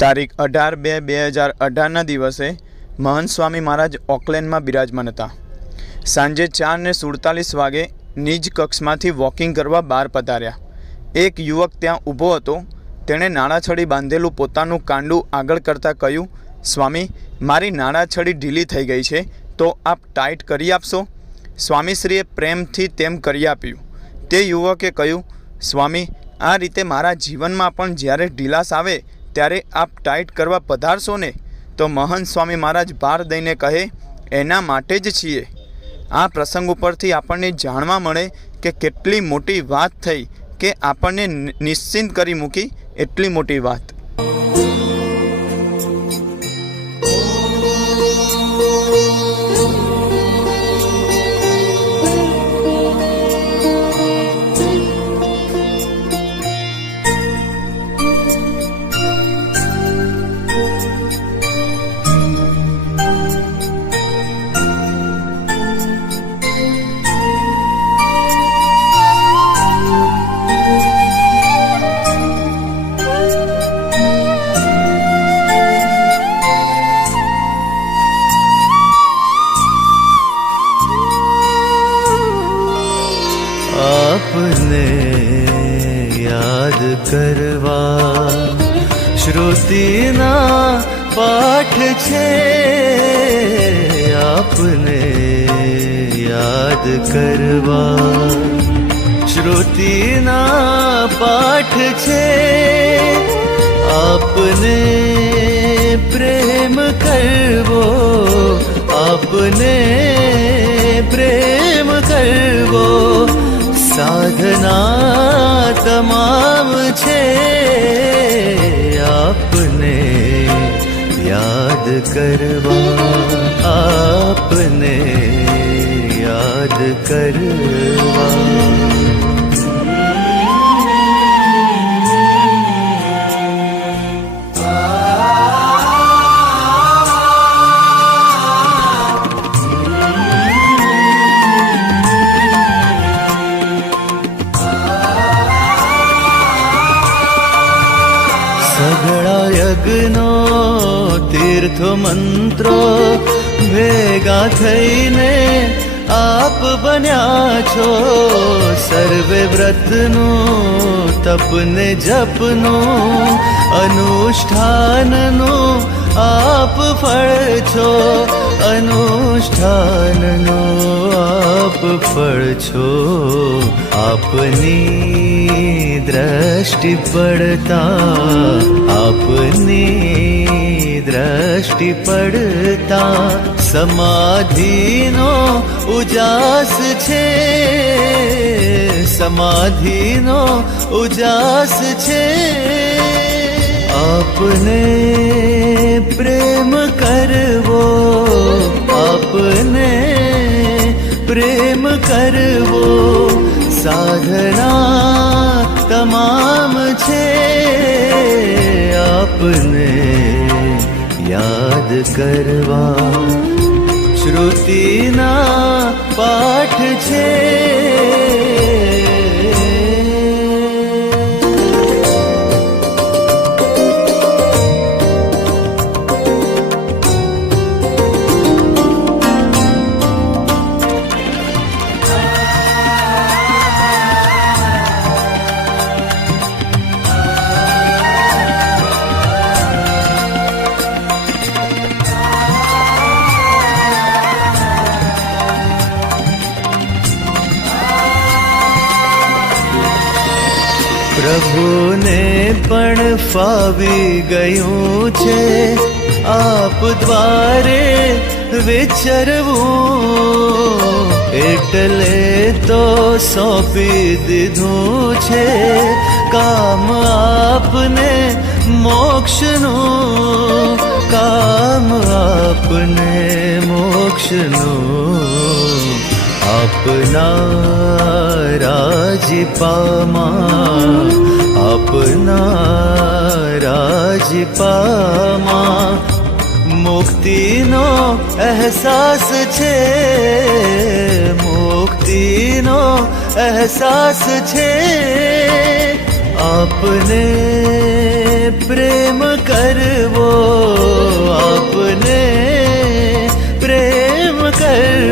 તારીખ 18/2/2018 દિવસે મહંત સ્વામી મહારાજ ઓકલેન્ડમાં બિરાજમાન હતા। સાંજે 4:47 વાગે નિજ કક્ષમાંથી વોકિંગ કરવા બહાર પધાર્યા। એક યુવક ત્યાં ઊભો હતો। તેણે નાળાછડી બાંધેલું પોતાનું કાંડું આગળ કરતાં કહ્યું, સ્વામી, મારી નાળાછડી ઢીલી થઈ ગઈ છે, તો આપ ટાઈટ કરી આપશો? સ્વામીશ્રીએ પ્રેમથી તેમ કરી આપ્યું। તે યુવકે કહ્યું, સ્વામી, આ રીતે મારા જીવનમાં પણ જ્યારે ઢીલાશ આવે ત્યારે આપ ટાઈટ કરવા પધારશો ને? તો મહંત સ્વામી મહારાજ ભાર દઈને કહે, એના માટે જ છીએ। આ પ્રસંગ ઉપરથી આપણને જાણવા મળે કે કેટલી મોટી વાત થઈ કે આપણને નિશ્ચિંત કરી મૂકી એટલી મોટી વાત। आपने याद करवा श्रुतिना पाठ छे। आपने याद करवा श्रुतिना पाठ छे। आपने प्रेम करवो, आपने प्रेम करवो साधना तमाम छे। आपने याद करवा, आपने याद करवा। सगळा यज्ञनो तीर्थो मंत्रो भेगा थईने आप बन्या छो। सर्वे व्रतनो तपने जपनो अनुष्ठाननो आप फळ छो। अनुष्ठाननो आप फळ छो। आपनी दृष्टि पड़ता, आपनी दृष्टि पड़ता समाधिनो उजास छे। समाधिनो उजास छे। आपने प्रेम करवो, आपने प्रेम करवो साधना तमाम छे। आपने याद करवा श्रुतिना पाठ छे। प्रभुने पण फावी गयुं छे आप द्वारे विचरवुं। एटले तो सौंपी दीधुं छे काम आपने मोक्षनुं। काम आपने मोक्षनुं। अपना राजपामा, अपना राजपामा मुक्तिनो एहसास छे। मुक्तिनो एहसास छे। આપને પ્રેમ કરવો, આપને પ્રેમ કરવો.